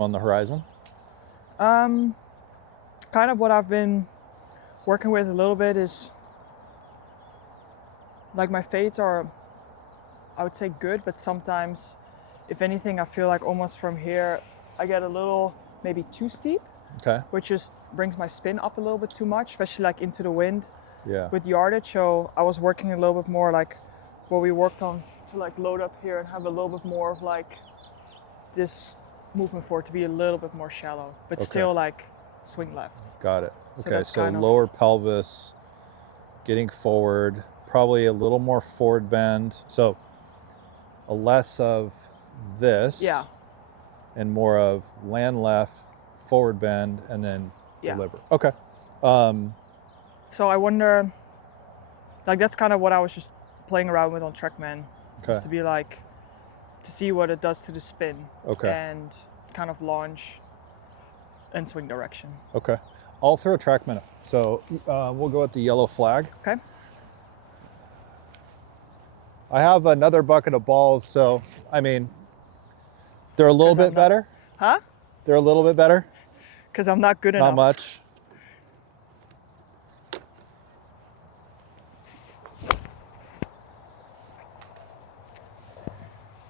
on the horizon? Kind of what I've been working with a little bit is like my fades are, I would say, good, but sometimes, if anything, I feel like almost from here I get a little maybe too steep, Okay. which just brings my spin up a little bit too much, especially like into the wind Yeah. with yardage. So I was working a little bit more like what we worked on to like load up here and have a little bit more of like this movement for it to be a little bit more shallow, but still like swing left. Got it. So Okay, that's so kind of- lower pelvis, getting forward, probably a little more forward bend. So a less of this Yeah. and more of land left, forward bend, and then Yeah. deliver. Okay. So I wonder, like that's kind of what I was just playing around with on Trackman, Okay. is to be like, to see what it does to the spin Okay. and kind of launch and swing direction. Okay. I'll throw a Trackman. So we'll go with the yellow flag. Okay. I have another bucket of balls, so I mean, they're a little 'Cause I'm bit not- better. Huh? They're a little bit better. Because I'm not good Not enough. much.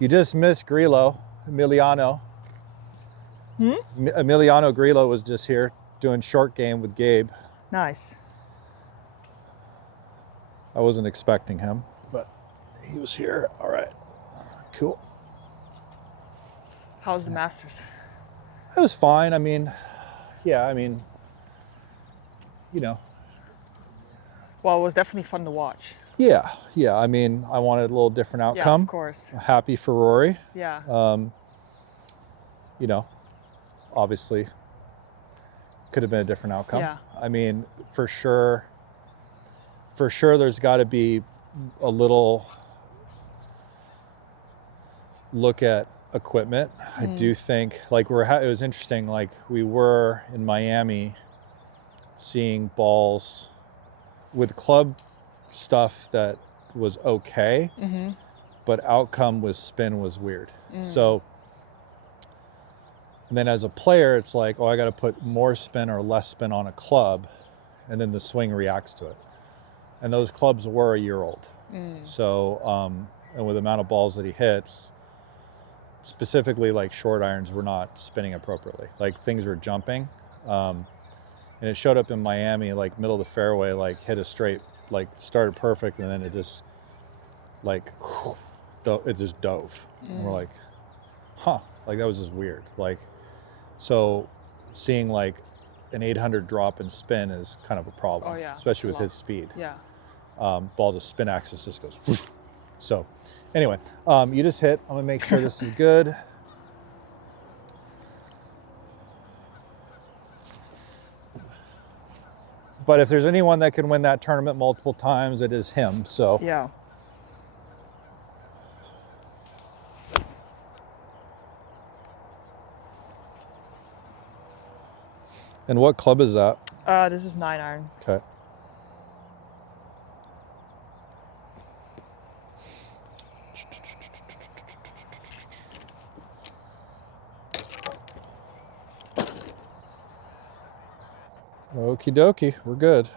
You just missed Grillo, Emiliano. Emiliano Grillo was just here doing short game with Gabe. Nice. I wasn't expecting him, but he was here. All right, cool. How's the Masters? It was fine. I mean, yeah, I mean, you know, Well, it was definitely fun to watch. yeah. I mean, I wanted a little different Yeah, outcome. of course. Happy for Rory. Yeah. You know, obviously could have been a different outcome. Yeah. I mean, for sure there's got to be a little look at equipment. I do think like it was interesting, like we were in Miami seeing balls with club stuff that was okay, but outcome was spin was weird. So, and then as a player, it's like, oh, I got to put more spin or less spin on a club, and then the swing reacts to it. And those clubs were a year old. So, and with the amount of balls that he hits, specifically like short irons were not spinning appropriately. Like things were jumping. And it showed up in Miami, like middle of the fairway, like hit a straight, like started perfect, and then it just like, it just dove. And we're like, huh, like that was just weird. Like, so seeing like an 800 drop in spin is kind of a problem, Oh, yeah. especially A with lot. his speed. Yeah. Ball to spin axis just goes whoosh. So anyway, you just hit. I'm gonna make sure this is good. But if there's anyone that can win that tournament multiple times, it is him. So Yeah. And what club is that? This is 9-iron. Okay. Okie dokie, we're good.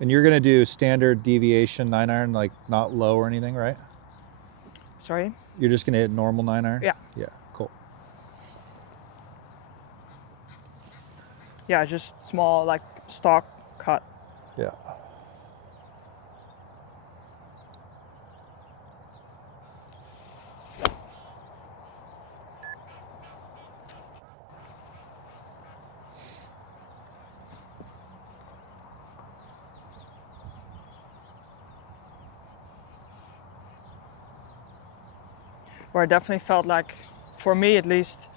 And you're gonna do standard deviation 9-iron, like not low or anything, right? Sorry? You're just gonna hit normal 9-iron? Yeah. Yeah, cool. Yeah, just small, like stock cut. Yeah. where I definitely felt like, for me at least,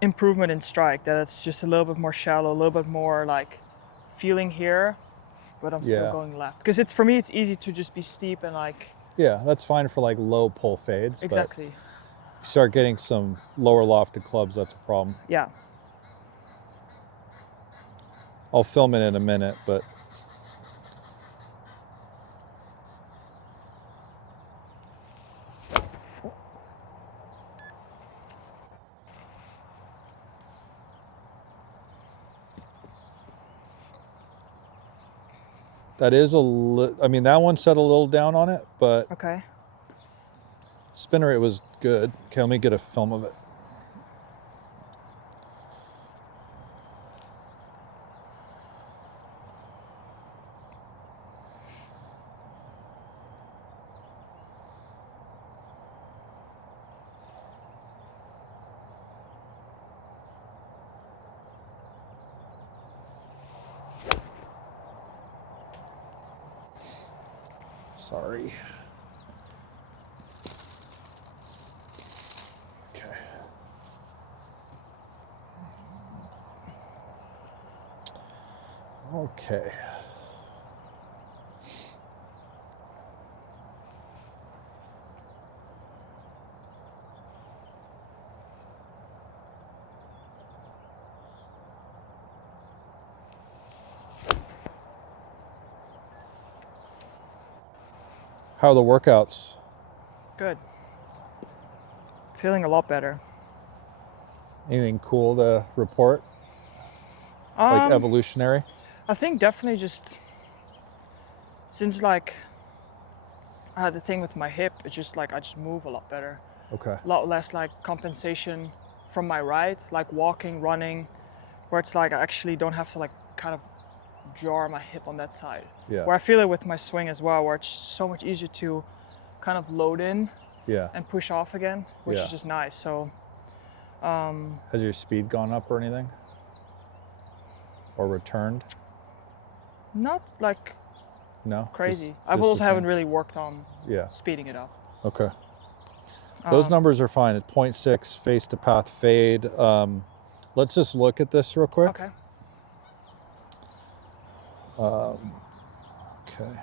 improvement in strike, that it's just a little bit more shallow, a little bit more like feeling here, but I'm still Yeah. going left. Because it's, for me, it's easy to just be steep and like, Yeah, that's fine for like low pull fades. exactly. But you start getting some lower lofted clubs, that's a problem. Yeah. I'll film it in a minute, but that is I mean, that one set a little down on it, but Okay. spin rate was good. Okay, let me get a film of it. Sorry. Okay. Okay. How are the workouts? Good. Feeling a lot better. Anything cool to report? Like evolutionary? I think definitely just since like I had the thing with my hip, it's just like I just move a lot better. Okay. A lot less like compensation from my right, like walking, running, where it's like I actually don't have to like kind of jar my hip on that side. Yeah. Where I feel it with my swing as well, where it's so much easier to kind of load in Yeah. and push off again, which Yeah. is just nice. So Has your speed gone up or anything? Or returned? not like No? crazy. Just I the also haven't same? really worked on Yeah. speeding it up. Okay. Those numbers are fine at 0.6 face to path fade. Let's just look at this real quick. Okay. Okay.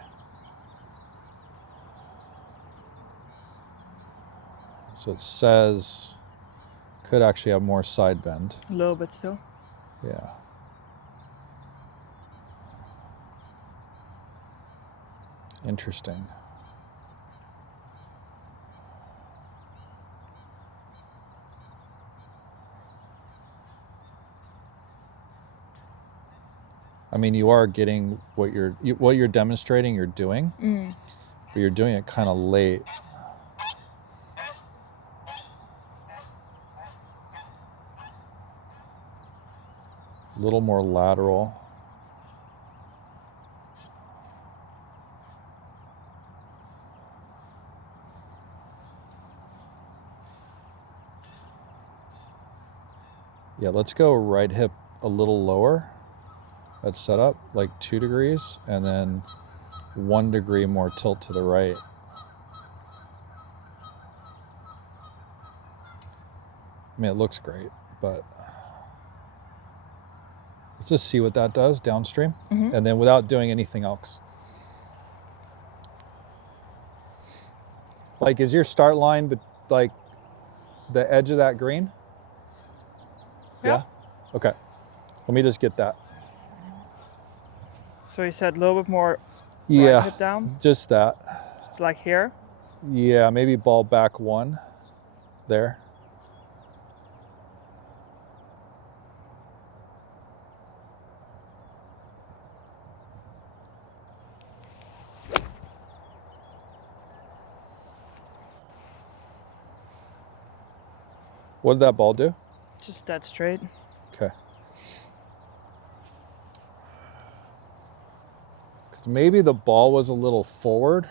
So it says could actually have more side bend. A little bit still. Yeah. Interesting. I mean, you are getting what you're demonstrating. You're doing, but you're doing it kind of late. A little more lateral. Yeah, let's go right hip a little lower. That's set up like 2 degrees, and then 1 degree more tilt to the right. I mean, it looks great, but let's just see what that does downstream, and then without doing anything else. Like, is your start line, but like the edge of that green? Yeah. Okay. Let me just get that. So you said a little bit more Yeah. right hip down? Just that. It's like here? Yeah, maybe ball back 1 there. What did that ball do? Just dead straight. Okay. Because maybe the ball was a little forward.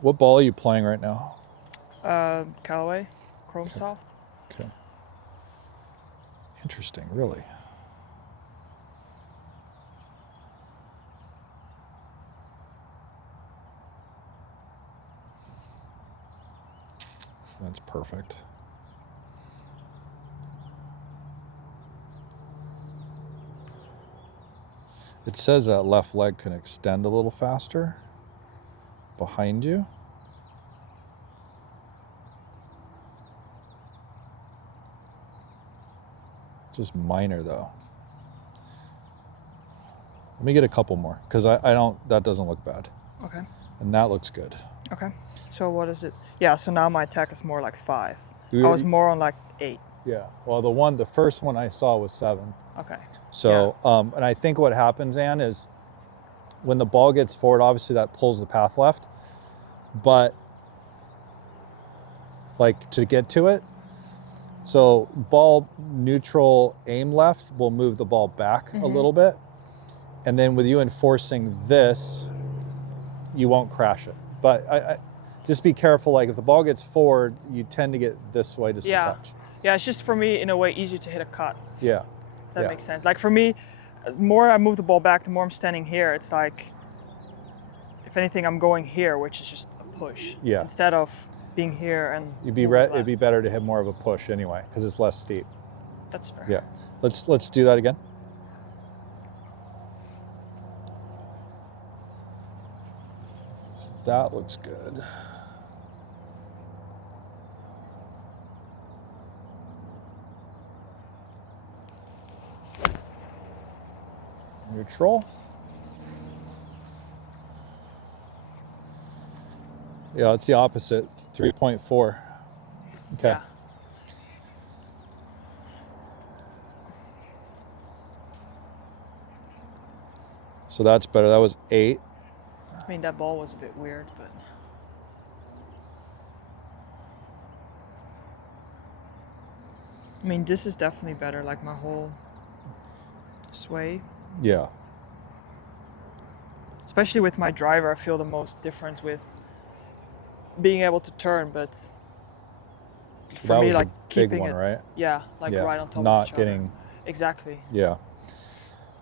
What ball are you playing right now? Callaway, Chrome Soft. Okay. Interesting, really. perfect. It says that left leg can extend a little faster behind you. Just minor though. Let me get a couple more because I don't, that doesn't look bad. Okay. And that looks good. Okay. So what is it? Yeah, so now my attack is more like 5. I was more on like 8. Yeah. Well, the first one I saw was 7. Okay. So, and I think what happens, Ann, is when the ball gets forward, obviously that pulls the path left, but like to get to it, so ball neutral aim left will move the ball back a little bit. And then with you enforcing this, you won't crash it. But I just be careful, like if the ball gets forward, you tend to get this way just a touch. Yeah, it's just for me, in a way, easier to hit a cut. Yeah. That makes sense. Like for me, as more I move the ball back, the more I'm standing here, it's like, if anything, I'm going here, which is just a push. Yeah. Instead of being here and it'd be better to hit more of a push anyway, because it's less steep. That's fair. Yeah. Let's do that again. That looks good. Neutral. Yeah, it's the opposite. 3.4. Okay. Yeah. So that's better. That was 8. I mean, that ball was a bit weird, but. I mean, this is definitely better, like my whole sway. Yeah. Especially with my driver, I feel the most difference with being able to turn, but for that me, was like a big keeping one, it, right? yeah, like Yeah. right on top Not of each other. getting. Exactly. Yeah.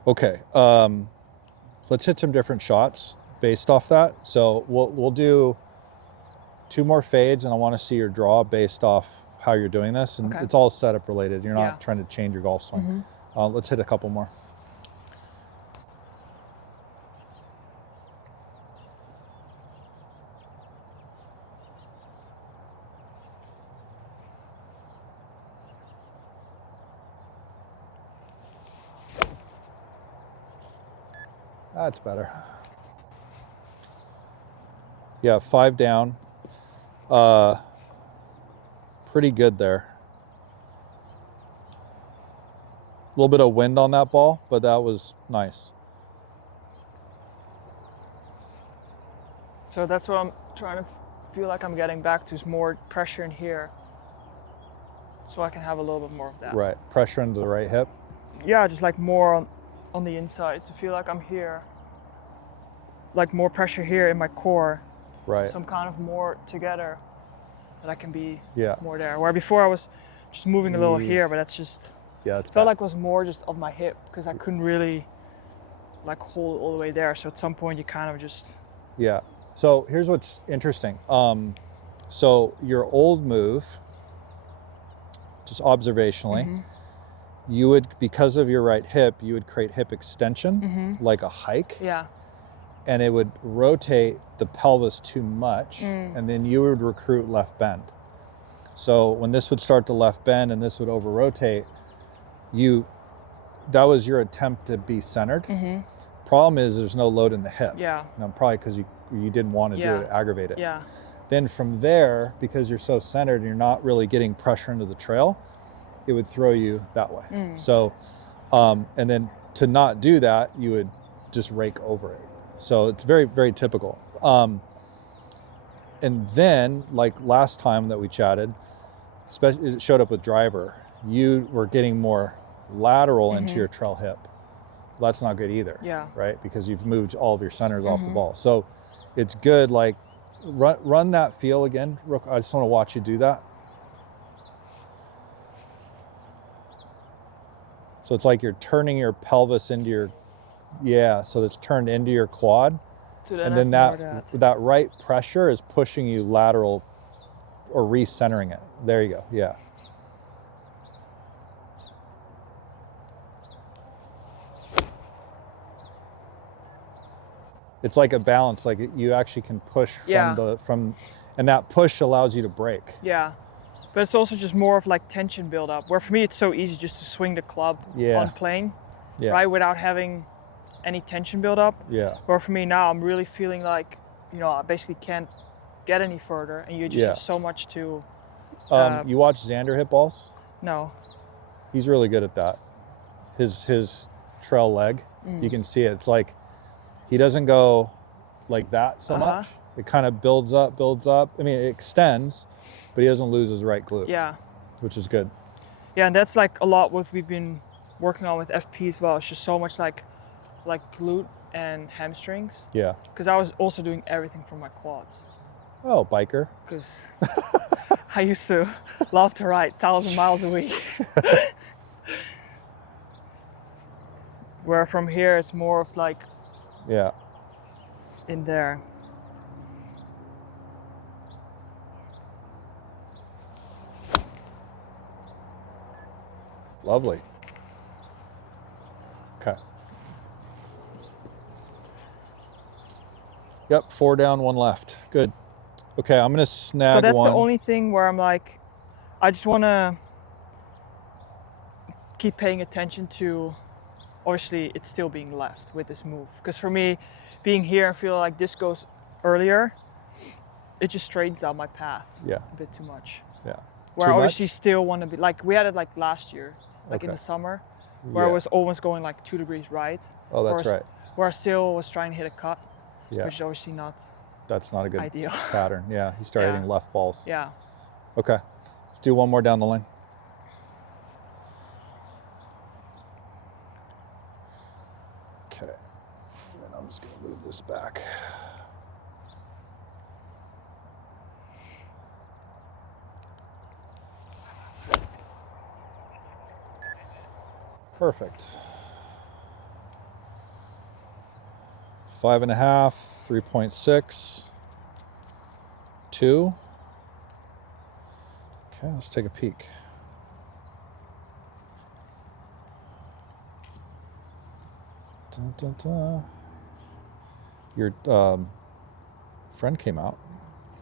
Okay. Let's hit some different shots based off that. So we'll do 2 more fades, and I want to see your draw based off how you're doing this, and Okay. it's all setup related. You're not Yeah. trying to change your golf swing. Let's hit a couple more. That's better. Yeah, 5 down. Pretty good there. A little bit of wind on that ball, but that was nice. So that's what I'm trying to feel like I'm getting back to, is more pressure in here, so I can have a little bit more of that. Right, pressure into the right hip. Yeah, just like more on the inside, to feel like I'm here. Like more pressure here in my core. Right. So I'm kind of more together, that I can be Yeah. more there. Where before I was just moving a little here, but that's just, Yeah, it's felt bad. like it was more just of my hip, because I couldn't really like hold it all the way there. So at some point you kind of just. Yeah. So here's what's interesting. So your old move, just observationally, you would, because of your right hip, you would create hip extension, like a hike. Yeah. And it would rotate the pelvis too much, and then you would recruit left bend. So when this would start to left bend and this would over rotate, that was your attempt to be centered. Problem is there's no load in the hip. Yeah. Probably because you didn't want to do it, aggravate it. Yeah. Then from there, because you're so centered and you're not really getting pressure into the trail, it would throw you that way. So, and then to not do that, you would just rake over it. So it's very, very typical. And then, like last time that we chatted, especially it showed up with driver, you were getting more lateral into your trail hip. Well, that's not good either. Yeah. Right? Because you've moved all of your centers off the ball. So it's good, like run that feel again. I just want to watch you do that. So it's like you're turning your pelvis into your, so it's turned into your quad. And then that right pressure is pushing you lateral or recentering it. There you go. Yeah. It's like a balance, like you actually can push from and that push allows you to brake. Yeah. But it's also just more of like tension build up, where for me it's so easy just to swing the club on plane, right, without having any tension build up. Yeah. Or for me now, I'm really feeling like, you know, I basically can't get any further, and you just have so much to. You watch Xander hit balls? No. He's really good at that. His trail leg, you can see it. It's like he doesn't go like that so much. It kind of builds up. I mean, it extends, but he doesn't lose his right glute. Yeah. Which is good. Yeah, and that's like a lot what we've been working on with FP as well. It's just so much like glute and hamstrings. Yeah. Because I was also doing everything for my quads. Oh, biker. Because I used to love to ride 1,000 miles a week. Where from here it's more of like in there. Lovely. Okay. Yep, 4 down, 1 left. Good. Okay, I'm gonna snag one. So that's the only thing where I'm like, I just wanna keep paying attention to, obviously it's still being left with this move. Because for me, being here and feeling like this goes earlier, it just straightens out my path a bit too much. Yeah. Where I obviously still want to be, like we had it like last year, like in the summer, where I was almost going like 2 degrees right. Oh, that's right. Where I still was trying to hit a cut, which is obviously not. That's not a good ideal pattern. Yeah, he started hitting left balls. Yeah. Okay, let's do one more down the lane. Okay, and then I'm just gonna move this back. Perfect. 5.5, 3.6, 2. Okay, let's take a peek. Dun, dun, dun. Your friend came out.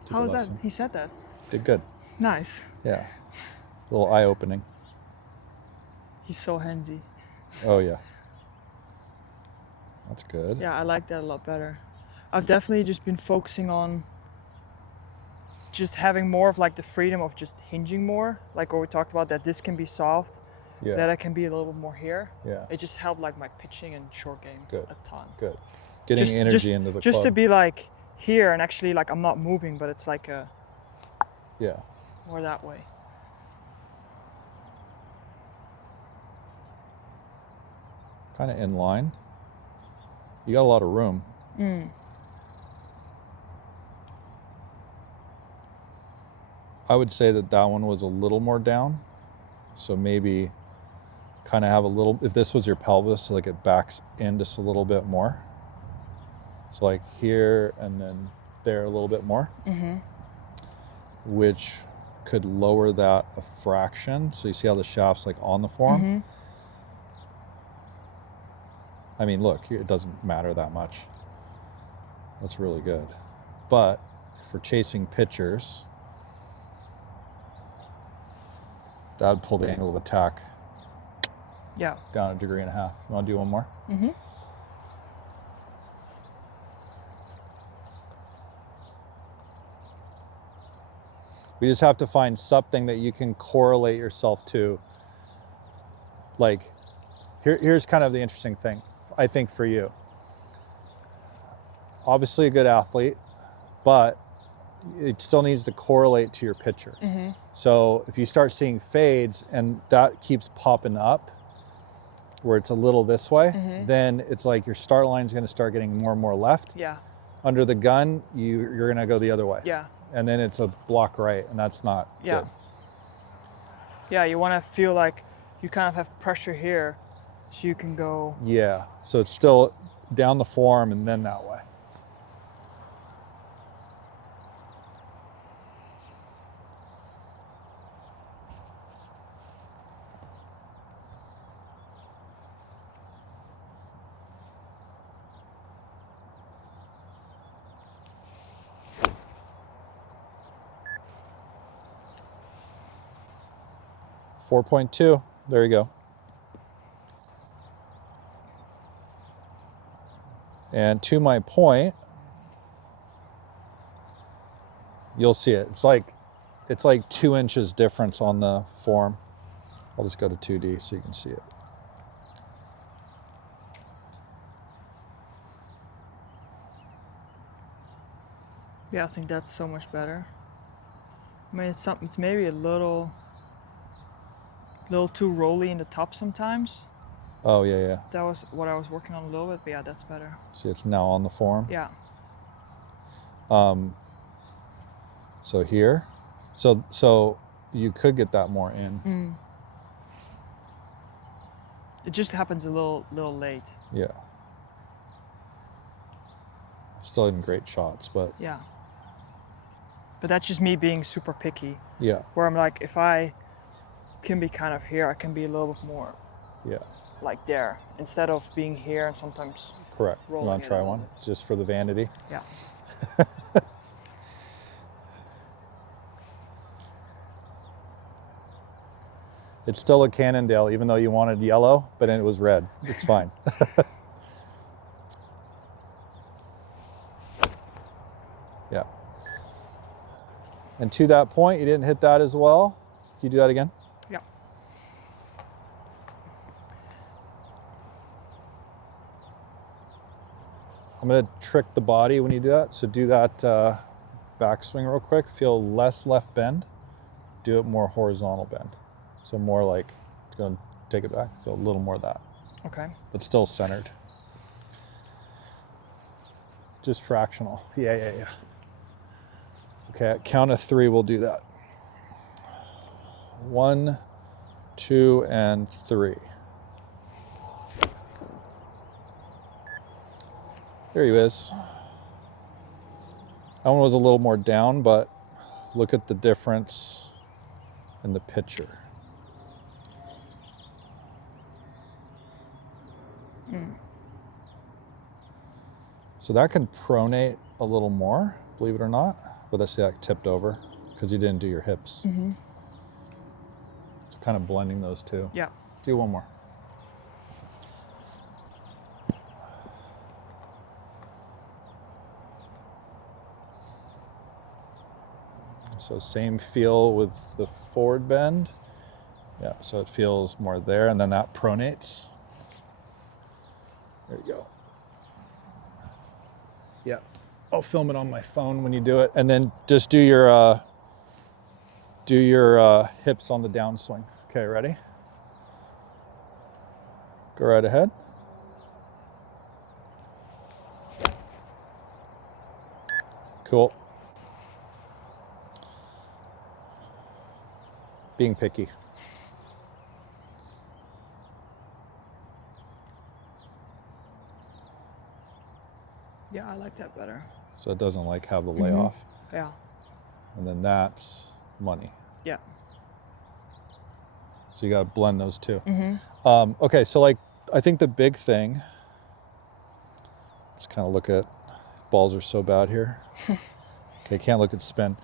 How was that? He said that. Did good. Nice. Yeah. A little eye-opening. He's so handsy. Oh, yeah. That's good. Yeah, I like that a lot better. I've definitely just been focusing on just having more of like the freedom of just hinging more. Like what we talked about, that this can be soft, that I can be a little bit more here. Yeah. It just helped like my pitching and short game a ton. Good. Getting energy into the club. Just to be like here and actually like I'm not moving, but it's like a more that way. Kind of in line. You got a lot of room. I would say that one was a little more down. So maybe kind of have a little, if this was your pelvis, like it backs in just a little bit more. So like here and then there a little bit more, which could lower that a fraction. So you see how the shaft's like on the form? I mean, look, it doesn't matter that much. That's really good. But for chasing pitchers, that would pull the angle of attack down 1.5 degrees. You want to do one more? We just have to find something that you can correlate yourself to. Like, here's kind of the interesting thing, I think, for you. Obviously a good athlete, but it still needs to correlate to your pitcher. So if you start seeing fades and that keeps popping up, where it's a little this way, then it's like your start line is going to start getting more and more left. Under the gun, you're going to go the other way. And then it's a block right, and that's not good. Yeah, you want to feel like you kind of have pressure here, so you can go. Yeah, so it's still down the form and then that way. 4.2. There you go. And to my point, you'll see it. It's like 2 inches difference on the form. I'll just go to 2D so you can see it. Yeah, I think that's so much better. I mean, it's maybe a little too rolly in the top sometimes. Oh, yeah, yeah. That was what I was working on a little bit, but yeah, that's better. See, it's now on the form. Yeah. So here, so you could get that more in. It just happens a little late. Yeah. Still in great shots, but Yeah. But that's just me being super picky. yeah, Where I'm like, if I can be kind of here, I can be a little bit more yeah, like there, instead of being here and sometimes correct. You rolling want it to try a little one just for the vanity? Yeah. It's still a Cannondale, even though you wanted yellow, but it was red. It's fine. Yeah. And to that point, you didn't hit that as well. Can you do that again? Yeah. I'm going to trick the body when you do that. So do that backswing real quick. Feel less left bend. Do it more horizontal bend. So more like, go and take it back. Feel a little more of that. Okay. But still centered. Just fractional. Yeah. Okay, at count of 3, we'll do that. 1, 2, and 3. There he is. That one was a little more down, but look at the difference in the picture. So that can pronate a little more, believe it or not, but that's like tipped over because you didn't do your hips. It's kind of blending those two. Yeah. Let's do one more. So same feel with the forward bend. Yeah, so it feels more there, and then that pronates. There you go. Yeah, I'll film it on my phone when you do it, and then just do your hips on the downswing. Okay, ready? Go right ahead. Cool. Being picky. Yeah, I like that better. So it doesn't like have the layoff. Yeah. And then that's money. Yeah. So you got to blend those two. Okay, so like I think the big thing, just kind of look at, balls are so bad here. Okay, can't look at spin.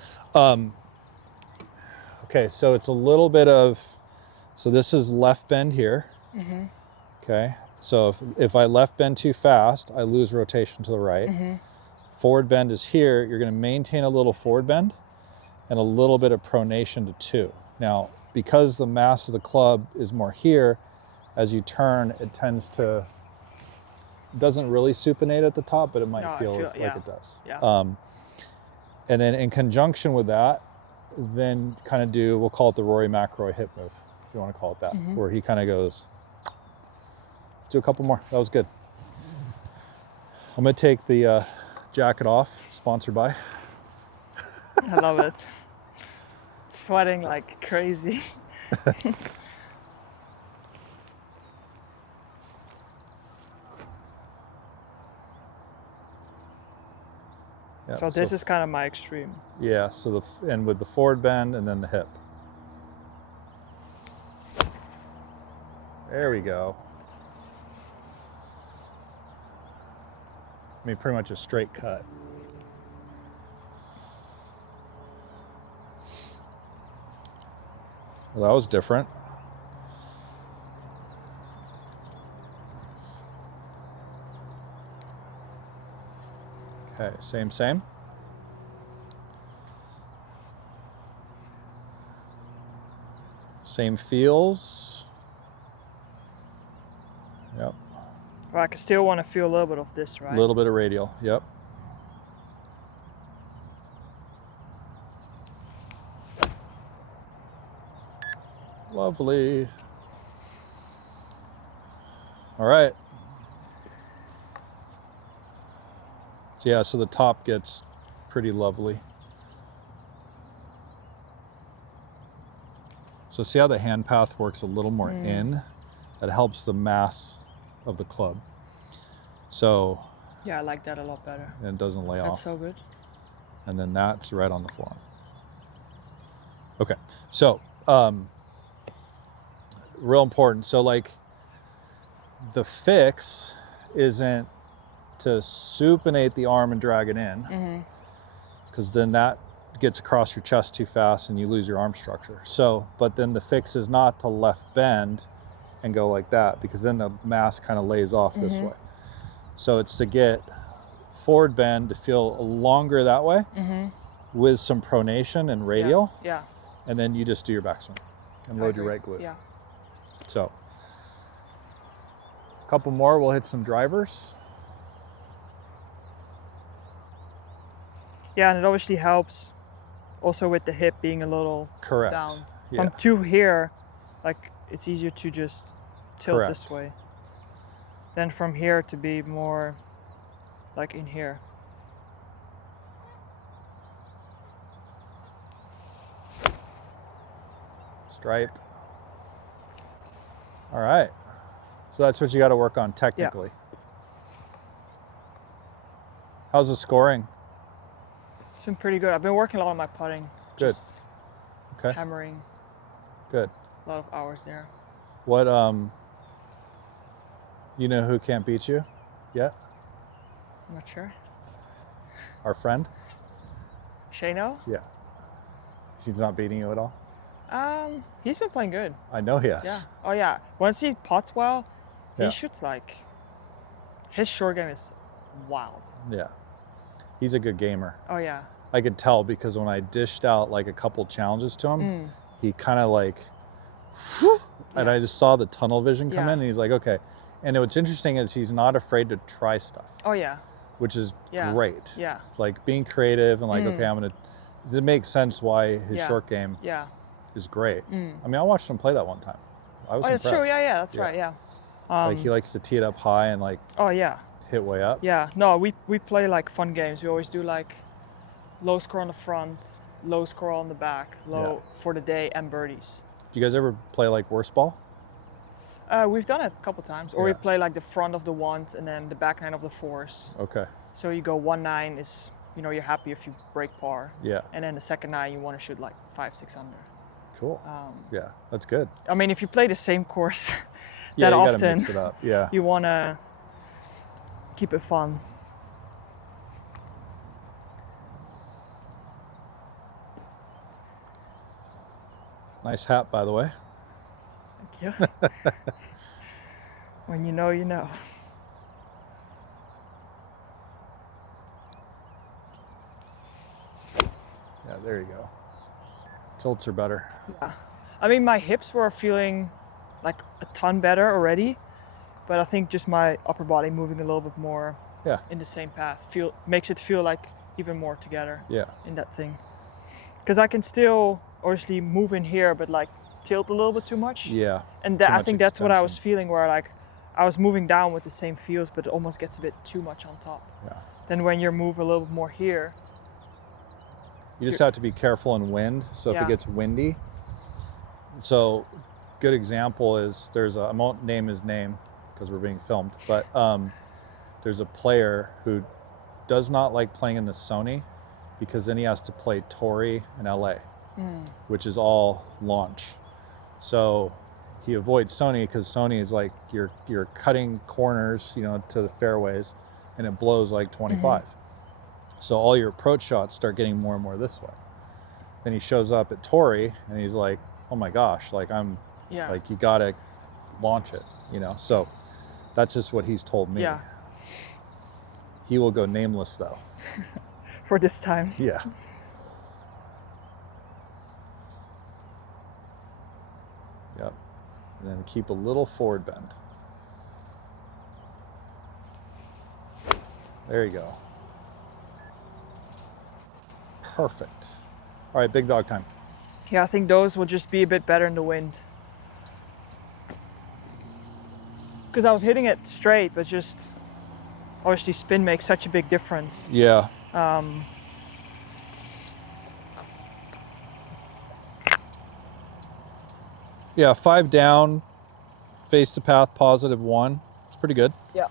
Okay, so it's a little bit of, so this is left bend here. Okay, so if I left bend too fast, I lose rotation to the right. Forward bend is here. You're going to maintain a little forward bend and a little bit of pronation to 2. Now, because the mass of the club is more here, as you turn, it tends to, doesn't really supinate at the top, but it might feel like it does. Yeah. And then in conjunction with that, then kind of do, we'll call it the Rory McIlroy hip move, if you want to call it that, where he kind of goes. Let's do a couple more. That was good. I'm going to take the jacket off, sponsored by. I love it. Sweating like crazy. Yeah, so this is kind of my extreme. Yeah, so and with the forward bend and then the hip. There we go. I mean, pretty much a straight cut. Well, that was different. Okay, same. Same feels. Yep. But I still want to feel a little bit of this, A right? little bit of radial, yep. Lovely. All right. So yeah, so the top gets pretty lovely. So see how the hand path works a little more in? That helps the mass of the club. So Yeah, I like that a lot better. and it doesn't lay That's off. so good. And then that's right on the forearm. Okay, so real important. So like the fix isn't to supinate the arm and drag it in, because then that gets across your chest too fast and you lose your arm structure. So, but then the fix is not to left bend and go like that, because then the mass kind of lays off this way. So it's to get forward bend to feel longer that way with some pronation and radial. Yeah. And then you just do your backswing and load your right glute. Yeah. So a couple more, we'll hit some drivers. Yeah, and it obviously helps also with the hip being a little Correct. down. Yeah. From to here, like it's easier to just tilt this way. Then from here to be more like in here. Stripe. All right. So that's what you got to work on technically. How's the scoring? It's been pretty good. I've been working a lot on my putting. Good. Just Okay. hammering. Good. A lot of hours there. What you know who can't beat you yet? I'm not sure. Our friend? Shano? Yeah. He's not beating you at all? He's been playing good. I know he has. Yeah. Oh yeah. Once he putts well, he Yeah. shoots like his short game is wild. Yeah. He's a good gamer. Oh yeah. I could tell because when I dished out like a couple challenges to him, he kind of like, and I just saw the tunnel vision come in, and he's like, okay. And what's interesting is he's not afraid to try stuff. Oh yeah. Which is great. Yeah. Like being creative and like, okay, I'm gonna. It makes sense why his short game is great. I mean, I watched him play that one time. I was impressed. That's true. Yeah, that's right. Yeah. Like he likes to tee it up high and like. Oh yeah. Hit way up. Yeah. No, we play like fun games. We always do like low score on the front, low score on the back, low for the day, and birdies. Do you guys ever play like worst ball? We've done it a couple times. Or we play like the front of the ones and then the back nine of the fours. Okay. So you go 1-9 is, you know, you're happy if you break par. Yeah. And then the second 9 you want to shoot like 5-6 under. Cool. Yeah, that's good. I mean, if you play the same course that that you often, gotta mix it up. Yeah. You want to keep it fun. Nice hat, by the way. Thank you. When you know, you know. Yeah, there you go. Tilts are better. Yeah. I mean, my hips were feeling like a ton better already, but I think just my upper body moving a little bit more in the same path makes it feel like even more together in that thing. Because I can still obviously move in here, but like tilt a little bit too much. Yeah. And I think that's what I was feeling, where like I was moving down with the same feels, but it almost gets a bit too much on top. Yeah. Then when you move a little bit more here, you just have to be careful in wind. So if it gets windy, so good example is I won't name his name because we're being filmed, but there's a player who does not like playing in the Sony because then he has to play Torrey in LA, which is all launch. So he avoids Sony because Sony is like you're cutting corners, you know, to the fairways, and it blows like 25. So all your approach shots start getting more and more this way. Then he shows up at Torrey and he's like, oh my gosh, like like you gotta launch it, you know? So that's just what he's told me. Yeah. He will go nameless though. For this time. Yeah. Yep. And then keep a little forward bend. There you go. Perfect. All right, big dog time. Yeah, I think those will just be a bit better in the wind. Because I was hitting it straight, but just obviously spin makes such a big difference. Yeah. Yeah, 5 down, face to path, +1. It's pretty good. Yeah.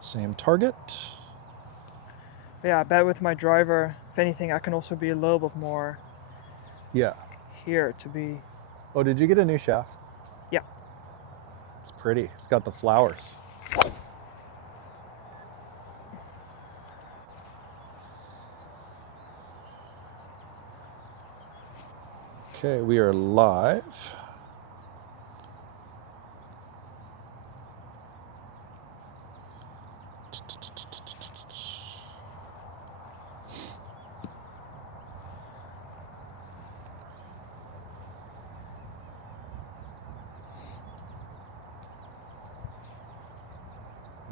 Same target. But yeah, I bet with my driver, if anything, I can also be a little bit more Yeah. here to be. Oh, did you get a new shaft? Yeah. It's pretty. It's got the flowers. Okay, we are live.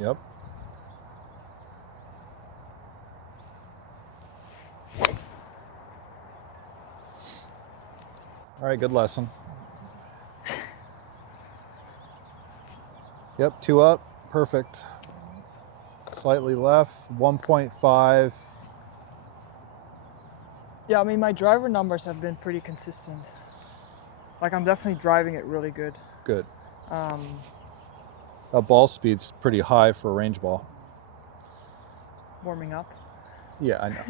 Yep. All right, good lesson. Yep, 2 up, perfect. Slightly left, 1.5. Yeah, I mean, my driver numbers have been pretty consistent. Like, I'm definitely driving it really good. Good. That ball speed's pretty high for a range ball. Warming up. Yeah, I know.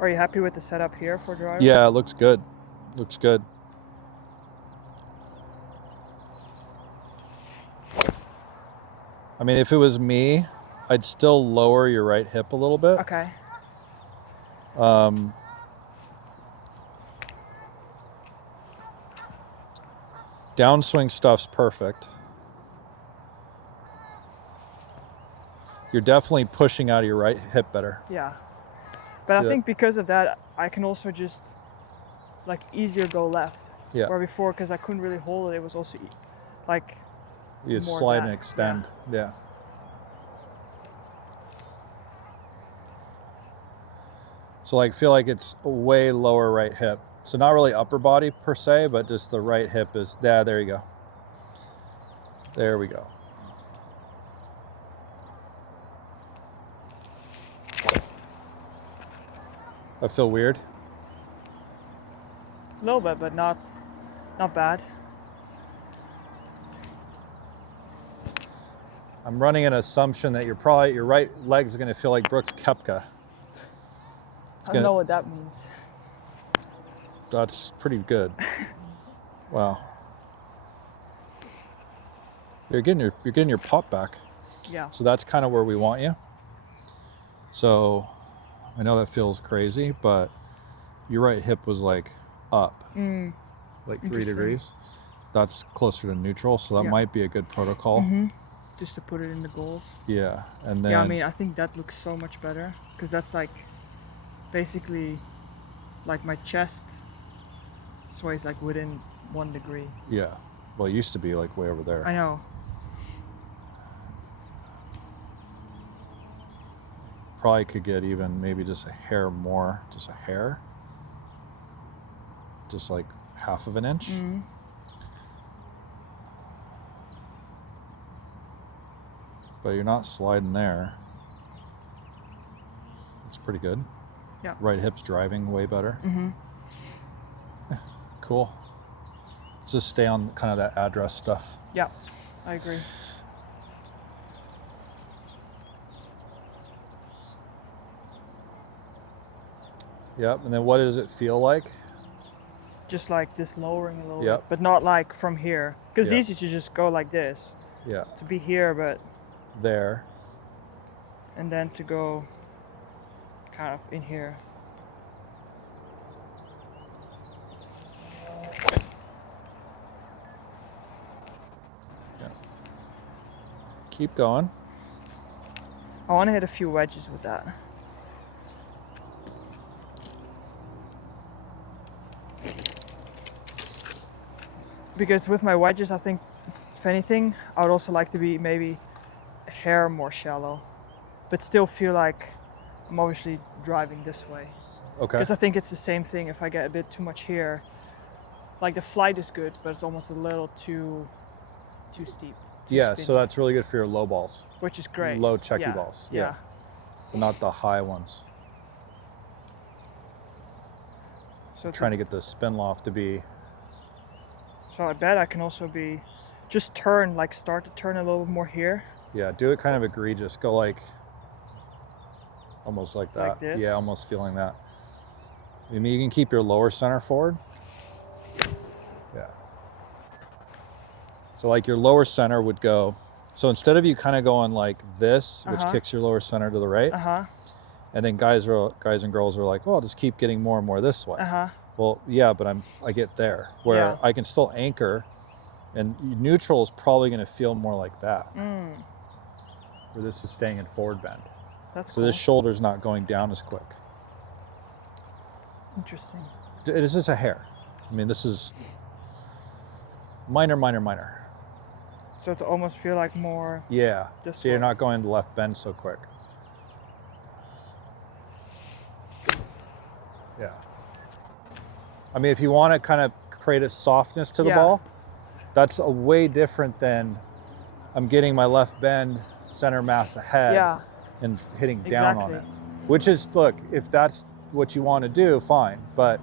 Are you happy with the setup here for driver? Yeah, it looks good. Looks good. I mean, if it was me, I'd still lower your right hip a little bit. Okay. Downswing stuff's perfect. You're definitely pushing out of your right hip better. Yeah. But Do I think because of that, I can also just like easier go left. Yeah. Where before, because I couldn't really hold it, it was also like You more slide that, and extend. Yeah. So like feel like it's a way lower right hip. So not really upper body per se, but just the right hip is, yeah, there you go. There we go. I feel weird. a little bit, but not bad. I'm running an assumption that your right leg's gonna feel like Brooks Koepka. I don't know what that means. That's pretty good. Wow. You're getting your pop back. Yeah. So that's kind of where we want you. So I know that feels crazy, but your right hip was like up, like 3 degrees. That's closer to neutral, so that might be a good protocol. Just to put it in the goals. Yeah, and then Yeah, I mean, I think that looks so much better because that's like basically like my chest sways like within 1 degree. yeah. Well, it used to be like way over there. I know. Probably could get even maybe just a hair more, just a hair, just like half of an inch. But you're not sliding there. It's pretty good. Yeah. Right hip's driving way better. Yeah, cool. Let's just stay on kind of that address stuff. Yeah, I agree. Yep, and then what does it feel like? Just like this lowering a little Yep. bit, but not like from here. Because Yeah. it's easy to just go like this, Yeah, to be here, but there. and then to go kind of in here. Yeah. Keep going. I want to hit a few wedges with that. Because with my wedges, I think, if anything, I would also like to be maybe a hair more shallow, but still feel like I'm obviously driving this way. Okay. Because I think it's the same thing. If I get a bit too much here, like the flight is good, but it's almost a little too steep. Yeah, spinny, so that's really good for your low balls. which is great. Low checky Yeah, balls. Yeah. But not the high ones. So Trying to get the spin loft to be. So I bet I can also be, just turn, like start to turn a little bit more here. Yeah, do it kind of egregious. Go like, almost like that. Like this? Yeah, almost feeling that. I mean, you can keep your lower center forward. Yeah. So like your lower center would go, so instead of you kind of going like this, which kicks your lower center to the right, and then guys and girls are like, well, I'll just keep getting more and more this way. Well, yeah, but I get there where I can still anchor, and neutral is probably going to feel more like that. Where this is staying in forward bend. That's so cool. This shoulder's not going down as quick. Interesting. This is a hair. I mean, this is minor, minor, minor. So to almost feel like more. Yeah. This so you're not going to left bend so quick. Yeah. I mean, if you want to kind of create a softness to the ball, that's a way different than I'm getting my left bend center mass ahead and hitting down on it. Which is, look, if that's what you want to do, fine. But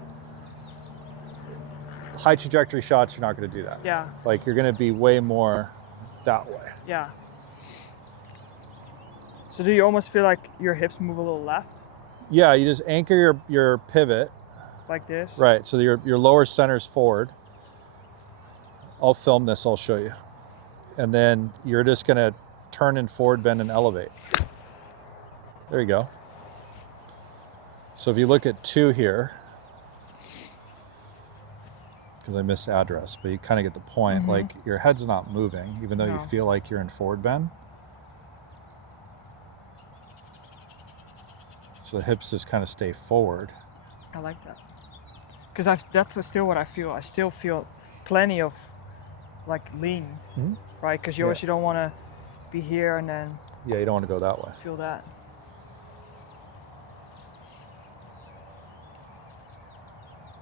high trajectory shots, you're not going to do that. Yeah. Like you're going to be way more that way. Yeah. So do you almost feel like your hips move a little left? Yeah, you just anchor your pivot. Like this? Right, so your lower center's forward. I'll film this, I'll show you. And then you're just gonna turn in forward bend and elevate. There you go. So if you look at 2 here, because I missed address, but you kind of get the point. Like your head's not moving, even though you feel like you're in forward bend. So the hips just kind of stay forward. I like that. Because that's still what I feel. I still feel plenty of like lean, right? Because you obviously don't want to be here and then. Yeah, you don't want to go that way. Feel that.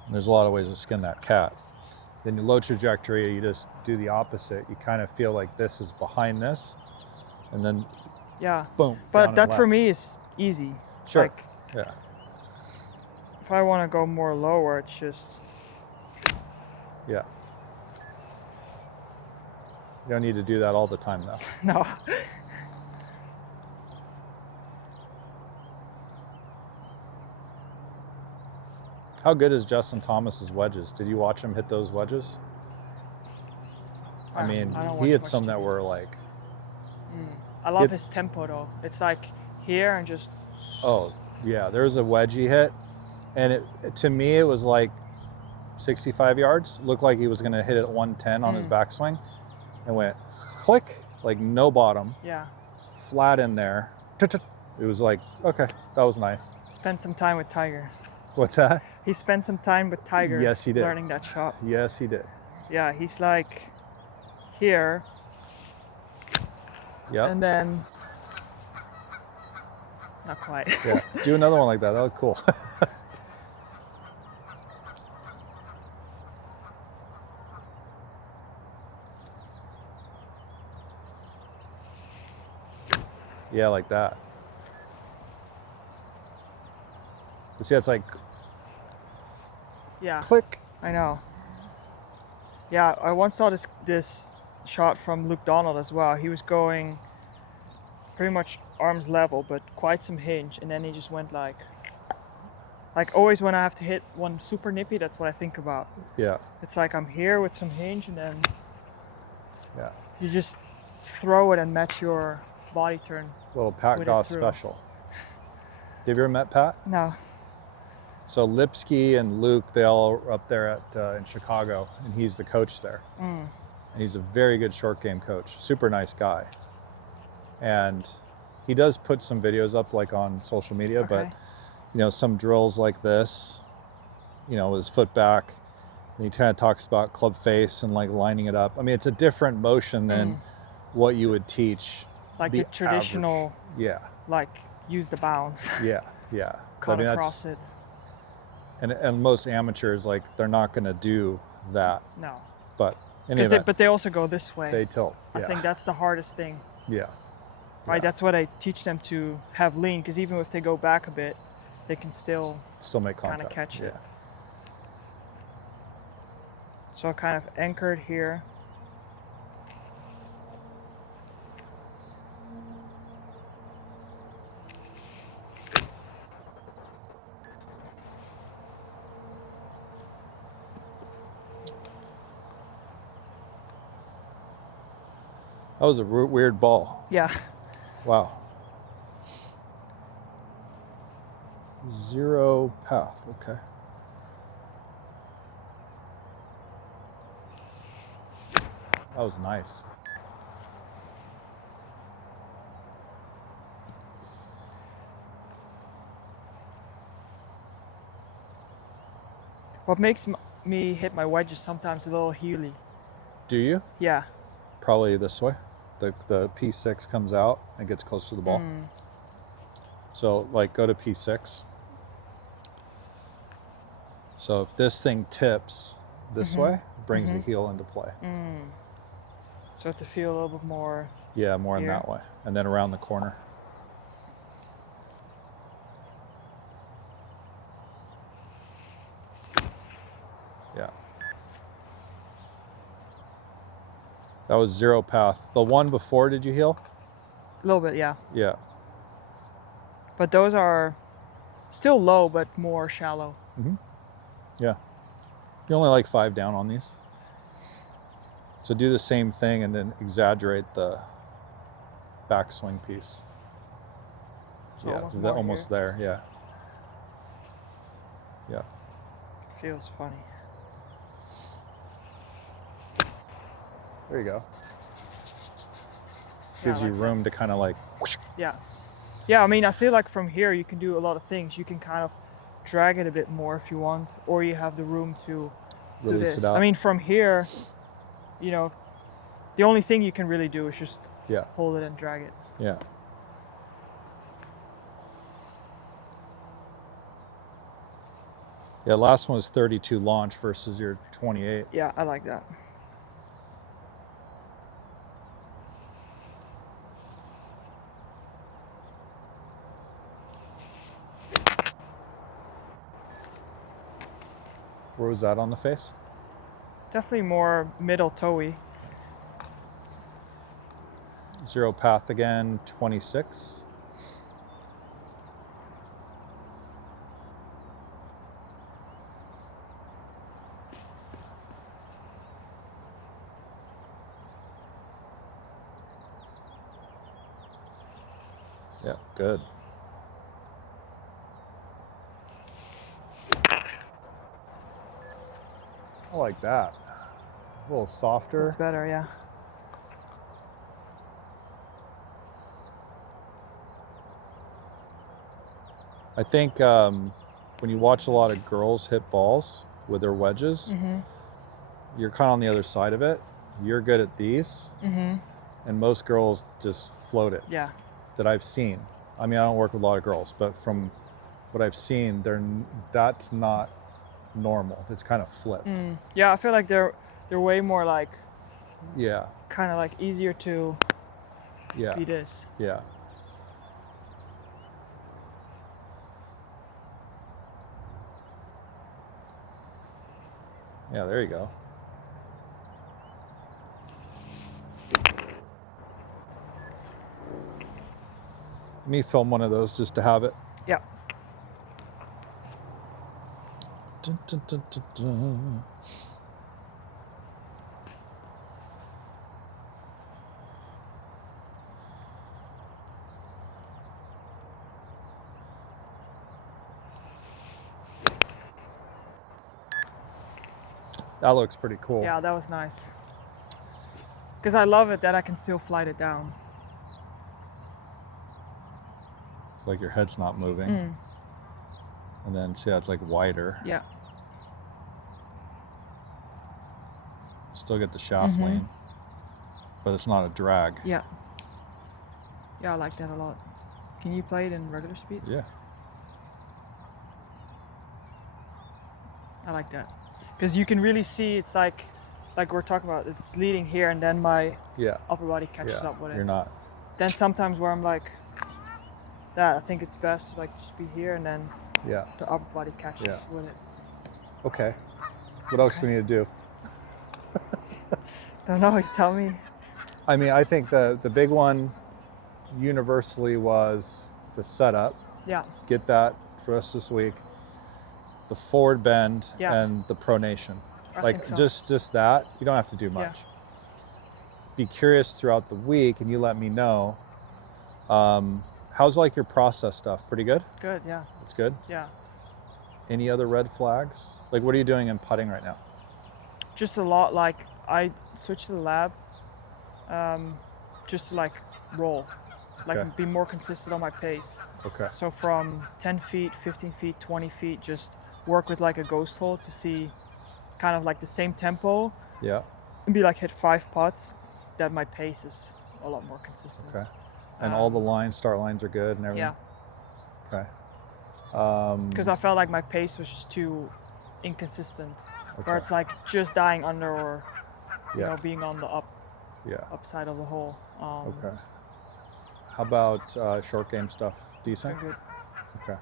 And there's a lot of ways to skin that cat. Then your low trajectory, you just do the opposite. You kind of feel like this is behind this, and then boom. But that for me is easy. Sure. Like, yeah. If I want to go more lower, it's just. Yeah. You don't need to do that all the time, though. No. How good is Justin Thomas's wedges? Did you watch him hit those wedges? I mean, he hit some that were like. I love his tempo though. It's like here and just. Oh yeah, there was a wedge he hit, and to me it was like 65 yards. Looked like he was going to hit it at 110 on his backswing, and went click, like no bottom. Yeah. Flat in there. It was like, okay, that was nice. Spent some time with Tiger. What's that? He spent some time with Tiger. Yes, he did. Learning that shot. Yes, he did. Yeah, he's like here. Yeah. And then. Not quite. Yeah. Do another one like that. That looked cool. Yeah, like that. You see, it's like. Yeah. Click. I know. Yeah, I once saw this shot from Luke Donald as well. He was going pretty much arms level, but quite some hinge, and then he just went like always when I have to hit one super nippy, that's what I think about. Yeah. It's like I'm here with some hinge, and then yeah, you just throw it and match your body turn. Little Pat Goss special. Have you ever met Pat? No. So Lipsky and Luke, they all are up there at in Chicago, and he's the coach there. And he's a very good short game coach, super nice guy. And he does put some videos up like on social media, but you know, some drills like this, you know, his foot back, and he kind of talks about club face and like lining it up. I mean, it's a different motion than what you would teach. Like the traditional, average. Yeah. like use the bounce. Yeah, yeah. Cut across it. And most amateurs, like, they're not going to do that. No. But anyway, but they also go this way. They tilt. Yeah. I think that's the hardest thing. Yeah. Right. Yeah. That's what I teach them to have lean, because even if they go back a bit, they can still make contact. kind of catch it. Yeah. So kind of anchored here. That was a weird ball. Yeah. Wow. 0 path. Okay. That was nice. What makes me hit my wedges sometimes a little heely. Do you? Yeah. Probably this way. The P6 comes out and gets close to the ball. So like go to P6. So if this thing tips this way, it brings the heel into play. So to feel a little bit more. Yeah, more in that way. And then around the corner. Yeah. That was 0 path. The one before, did you heel? A little bit, yeah. Yeah. But those are still low, but more shallow. Yeah. You only like 5 down on these. So do the same thing and then exaggerate the backswing piece. So yeah, almost there. Yeah. Yeah. Feels funny. There you go. Gives you room to kind of like. Whoosh. Yeah. Yeah, I mean, I feel like from here you can do a lot of things. You can kind of drag it a bit more if you want, or you have the room to do Release this. it out. I mean, from here, you know, the only thing you can really do is just hold it and drag it. Yeah. Yeah, last one was 32 launch versus your 28. Yeah, I like that. Where was that on the face? Definitely more middle toey. 0 path again, 26. Yeah, good. I like that. A little softer. It's better, yeah. I think when you watch a lot of girls hit balls with their wedges, you're kind of on the other side of it. You're good at these, and most girls just float it. Yeah. That I've seen. I mean, I don't work with a lot of girls, but from what I've seen, that's not normal. It's kind of flipped. Yeah, I feel like they're way more like Yeah. kind of like easier to be this. Yeah. Yeah, there you go. Let me film one of those just to have it. Yeah. Dun, dun, dun, dun, dun. That looks pretty cool. Yeah, that was nice. Because I love it that I can still flight it down. It's like your head's not moving. Mm. And then see how it's like wider. Yeah. Still get the shaft lean, but it's not a drag. Yeah. Yeah, I like that a lot. Can you play it in regular speed? Yeah. I like that. Because you can really see it's like we're talking about, it's leading here and then my upper body catches up with it. You're not. Then sometimes where I'm like, that I think it's best to like just be here and then the upper body catches with it. Okay. What else do we need to do? Don't know, you tell me. I mean, I think the big one universally was the setup. Yeah. Get that for us this week. The forward bend and the pronation. I think so. just that. You don't have to do much. Be curious throughout the week and you let me know. How's like your process stuff? Pretty good? Good, yeah. It's good? Yeah. Any other red flags? Like what are you doing in putting right now? Just a lot, like I switched to the lab just to like roll, like be more consistent on my pace. Okay. So from 10 feet, 15 feet, 20 feet, just work with like a ghost hold to see kind of like the same tempo. Yeah. And be like hit 5 putts, that my pace is a lot more consistent. Okay. And all the lines, start lines are good and everything? Yeah. Okay. Because I felt like my pace was just too inconsistent. Where it's like just dying under or you know, being on the upside of the hole. Okay. How about short game stuff? Decent? Good. Okay.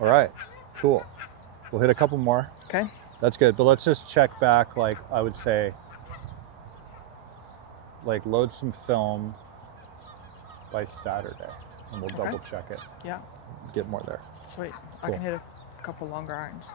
All right. Cool. We'll hit a couple more. Okay. That's good. But let's just check back, like I would say, like load some film by Saturday and we'll double check it. Yeah. Get more there. Sweet. I Cool. can hit a couple longer irons.